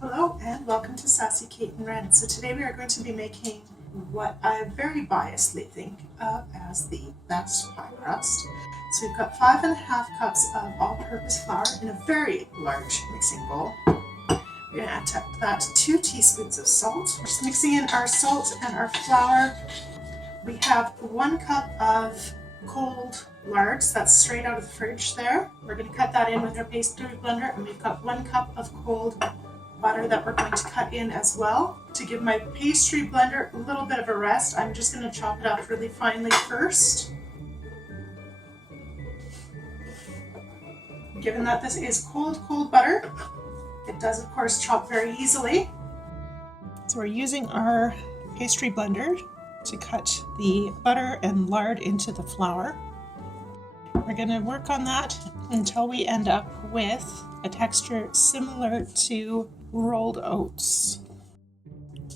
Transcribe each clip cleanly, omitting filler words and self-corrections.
Hello and welcome to Sassy Kate and Ren. So today we are going to be making what I very biasedly think of as the best pie crust. So we've got 5½ cups of all-purpose flour in a very large mixing bowl. We're going to add to that 2 teaspoons of salt. We're just mixing in our salt and our flour. We have 1 cup of cold lard, so that's straight out of the fridge there. We're going to cut that in with our pastry blender, and we've got 1 cup of cold butter that we're going to cut in as well. To give my pastry blender a little bit of a rest, I'm just going to chop it up really finely first. Given that this is cold butter, it does of course chop very easily. So we're using our pastry blender to cut the butter and lard into the flour. We're going to work on that until we end up with a texture similar to rolled oats.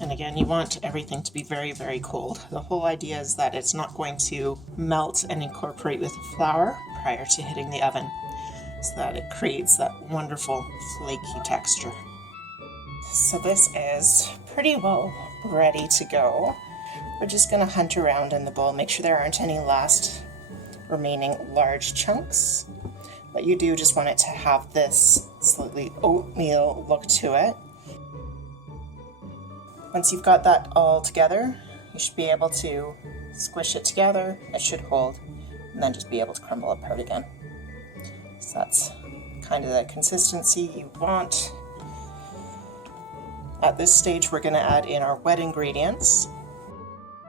And again, you want everything to be very, very cold. The whole idea is that it's not going to melt and incorporate with the flour prior to hitting the oven, so that it creates that wonderful flaky texture. So this is pretty well ready to go. We're just going to hunt around in the bowl, make sure there aren't any last remaining large chunks. But you do just want it to have this slightly oatmeal look to it. Once you've got that all together, you should be able to squish it together. It should hold, and then just be able to crumble apart again. So that's kind of the consistency you want. At this stage, we're going to add in our wet ingredients.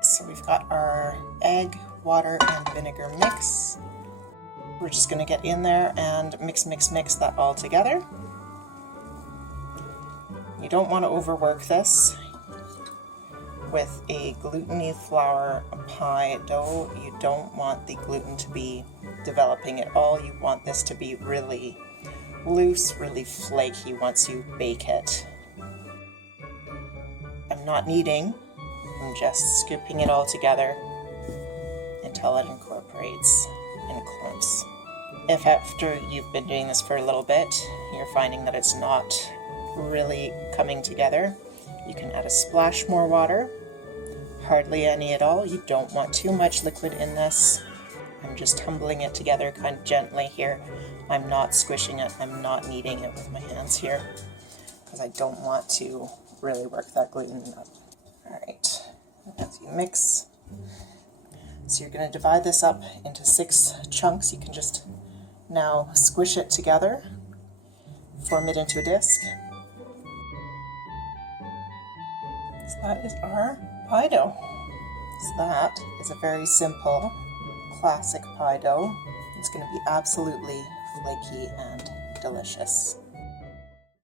So we've got our egg, water, and vinegar mix. We're just going to get in there and mix that all together. You don't want to overwork this. With a gluten-y flour pie dough, you don't want the gluten to be developing at all. You want this to be really loose, really flaky once you bake it. I'm not kneading, I'm just scooping it all together until it incorporates in clumps. If after you've been doing this for a little bit, you're finding that it's not really coming together, you can add a splash more water, hardly any at all. You don't want too much liquid in this. I'm just tumbling it together kind of gently here. I'm not squishing it, I'm not kneading it with my hands here, because I don't want to really work that gluten up. Alright, as you mix, so you're going to divide this up into 6 chunks. You can just now squish it together, form it into a disc. So that is our pie dough. So that is a very simple, classic pie dough. It's going to be absolutely flaky and delicious.